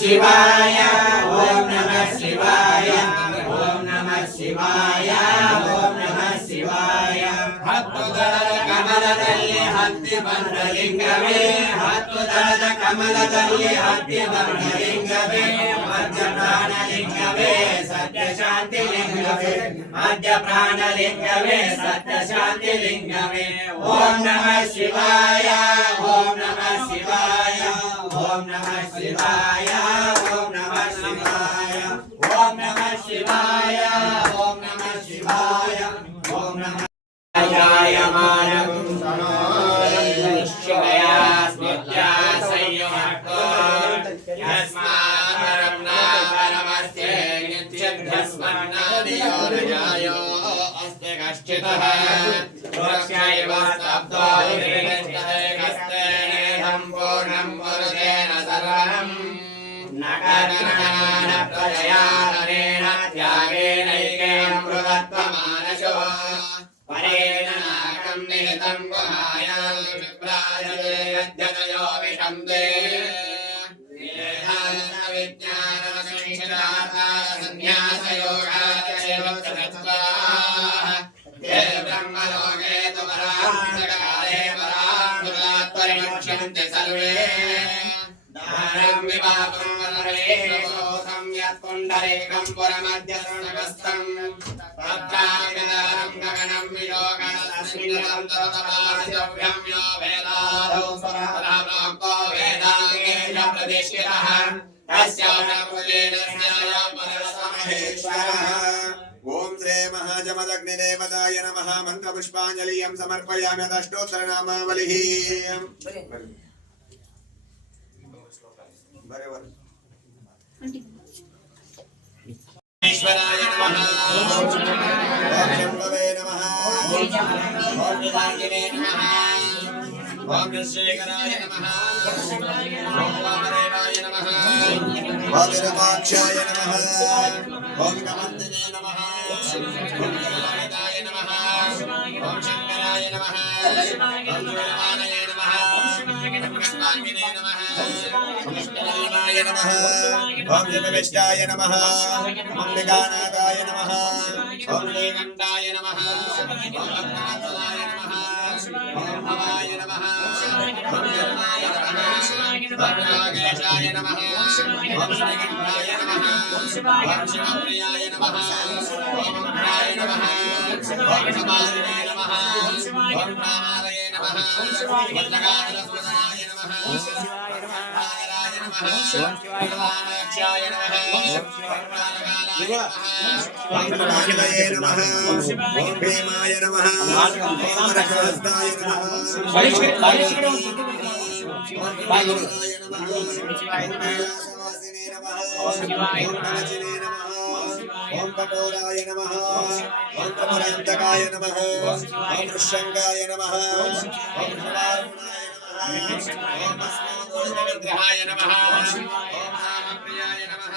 शिवाय ओम नमः शिवाय ओम नमः शिवाय ओम नमः शिवाय हत्तुदळದ ಕಮಲದಲ್ಲಿ ಹತ್ತಿ ಬಂದ ಲಿಂಗವೇ ಹತ್ತುದಳದ ಕಮಲದಲ್ಲಿ ಹತ್ತಿ ಬಂದ ಲಿಂಗವೇ ಮಧ್ಯ ಪ್ರಾಣಲಿಂಗವೇ ಸತ್ಯ ಶಾಂತಿ ಲಿಂಗವೇ ಮಧ್ಯ ಪ್ರಾಣಲಿಂಗವೇ ಸತ್ಯ ಶಾಂತಿ ಲಿಂಗವೇ ಓಂ ನಮಃ ಶಿವಾಯ ಓಂ ನಮಃ ಶಿವಾಯ ಓಂ ನಮಃ ಶಿವಾಯ ಓಂ ನಮಃ ಶಿವಾಯ ಓಂ ನಮಃ ಶಿವಾಯ ಓಂ ನಮಃ ಶಿವಾಯ ಓಂ ನಮಃ शिवाय मानवं शिवया स्मृत्या संयुक्तो यस्मात् परं न परमस्ते नित्यभ्यस्मन्नादियो न जायो अस्ति कश्चितः वृक्षैव स्तब्धो विनिष्टैकस्ते नेहं पूर्णं पुरुषेण सर्वं न कर्मणा न प्रजया नरेण त्यागेनैकेऽमृतत्वमानशो परेण नाकं निहितं गुहायां विप्राजते यद्यतयो विशन्ते वेदान्तविज्ञानसंक्षिप्तार्थसन्न्यासयोगाच्चैव तत्त्वाः ये ब्रह्मलोके तु परान्तकाले परान्तरात्परिमुच्यन्ते सर्वे दानं विवापं वरवेशोऽहं यत्पुण्डरीकं पुरमध्यसृणगस्थं तत्राविदानं गगनं विलोकनदस्मिन्नं ततपासितव्यं यो वेदाधौ स्वरप्राप्तो वेदाङ्गेन प्रतिष्ठितः तस्य प्रभुदेवस्य परमहेश्वरः ओम श्री महाजमदग्निदेवताय नमः मंत्रपुष्पाञ्जलिं समर्पयामि अष्टोत्तरनामावलिः ईश्वराय नमः ओम शंभवे नमः ओम विदागिने नमः ओम शेखराय नमः ओम वामदेवाय नमः ओम विरूपाक्षाय नमः ओम कमंदिने नमः ओम जगन्नाथाय नमः ओम शंकराय नमः ओम शिवाय नमः ओम कृष्णांगिने नमः ओम विष्णुनाथाय नमः ओम जगविष्टाय नमः ओम विगानाथाय नमः ओम नीलकंठाय नमः ओम रत्नाचलाय नमः ओम भवाय नमः ओम जनाय नमः ओम नागेशाय नमः ओम श्रीकंठाय नमः ओम शिवप्रियाय नमः ओम उग्राय नमः ओम समाधिने नमः ओम रामालये नमः ओम जगाधरस्वदाय नमः ओम शिवाय नमः ओम शिवाय नमः ओम कालाय नमः ओम भीमाय नमः ओम रक्षस्ताय नमः ओम कठोराय नमः ओम कमलांतकाय नमः ओम ऋषंगाय नमः ओम शवारुणाय नमः ओम अस्मद्विग्रहाय नमः ओम रामप्रियाय नमः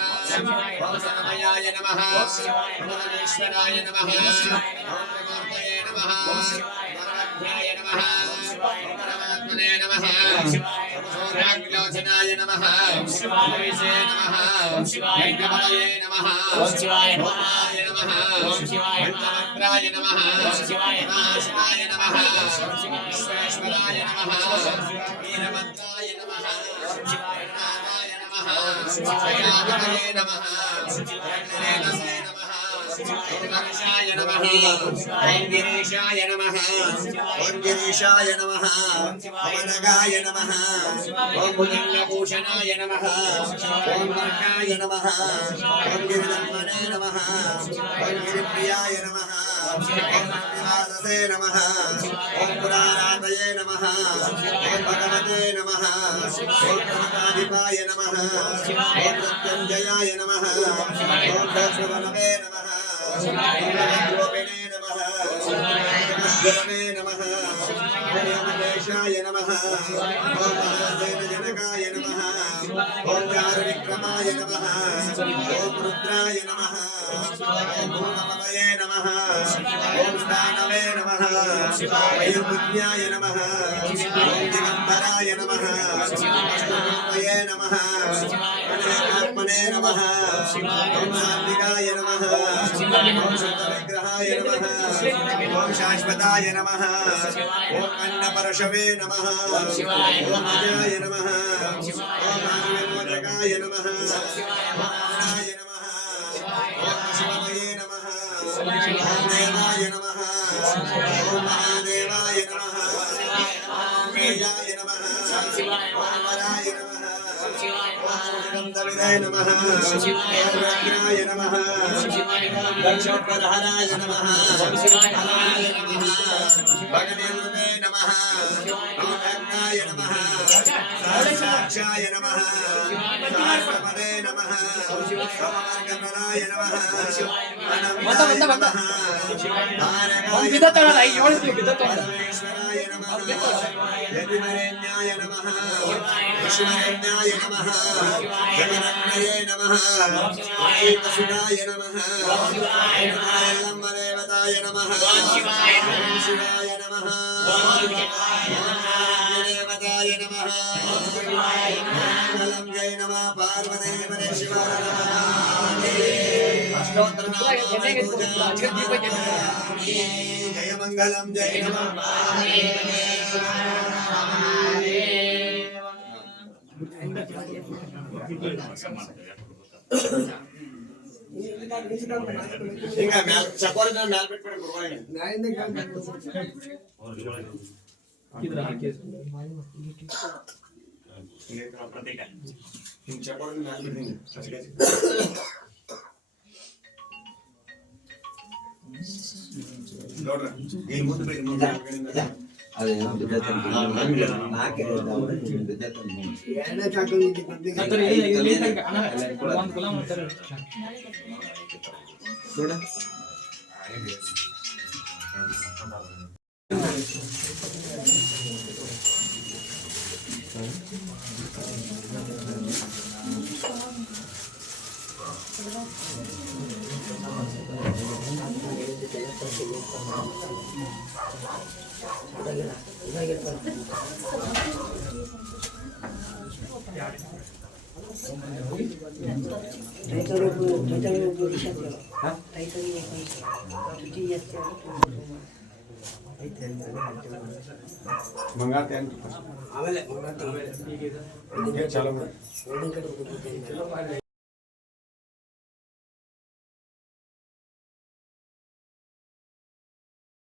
ओम समयाय नमः ओम महेश्वराय नमः ओम प्रमोदये नमः ओम वरभद्राय नमः ओम परमात्मने नमः सूर्याग्निलोचनाय नमः ओम शिवाय नमः ओम शिवाय नमः ओम शिवाय नमः ओम शिवाय भद्राय नमः ओम शिवाय नमः ओम विश्वेश्वराय नमः वीरभद्राय नमः ओम शिवाय नमः ओम शिवाय नमः गिरीशाय नमः ओम गिरीशाय नमः ओम गिरीशाय नमः अमनगाय नमः ओम भुजंगभूषणाय नमः ओम वर्गाय नमः ओम गिरिधर्मणे नमः ओम गिरिप्रियाय नमः ओम निवाससे नमः ओम पुरारातये नमः ओम भगवते नमः ओम प्रमदाधिपाय नमः ओम मृत्युंजयाय नमः ओम दशवनवे नमः ओम गोपिने नमः ओम नमः ओम यमकेशाय नमः ओम महासेनजनकाय नमः ओम चारुविक्रमाय नमः ओम रुद्राय नमः ओम भूतपतये नमः ओम स्थानवे नमः वैर्बुद्ध्याय नमः ओम दिगंबराय नमः अष्टभूतये नमः नमः ओम शांतिकाय नमः ओम शुद्ध विग्रहाय नमः ओम शाश्वताय नमः ओम अन्नपरशवे नमः ओम अजयाय नमः ओम महाविमोचकाय नमः ओम नारायणाय नमः ओम शिवमये नमः ओम देवाय नमः ओम महादेवाय नमः ओम वेयाय नमः ओम वराय नमः जगदम्बिकाय नमः ओम रुद्राय नमः ओम दक्षप्रहराय नमः ओम शिवाय नमः भगवेन्द्रे नमः ओम अग्नाय नमः सहस्राक्षाय नमः सहस्रपदे नमः ओम समर्गमनाय नमः अनन्ताय नमः भारगाय परमेश्वराय नमः यतिवरेण्याय नमः विश्वरेण्याय नमः जगन्नाथाय नमः एकसुराय नमः लम्बदेवताय नमः शिवाय नमः देवताय नमः मंगलम जय नमः पार्वती परमेश्वर नमः अष्टोत्तर जय मंगलम जय नमः ఇంకా చకోర మేల పెట్టుకోండి గురువారం किधर आके ये प्रतीक है इन चकोर में मैल बिल्डिंग ನೋಡ್ರ ಈ ಮುಂದೆ ಬೈ ಮುಂದೆ ಅದೇ ಬಿದ್ದತ ನಾಕೆ ಬಿದ್ದತ ಏನ ಚಾಕೊಂಡಿದ್ದಿ ಬಂದಿಗೆ ಅಂದ್ರೆ ಇಲ್ಲಿ ಒಂದು ಕುಲ ಮಾಡ್ತಾರೆ ನೋಡ मंगाते हैं आवेले मंगाते हैं चलो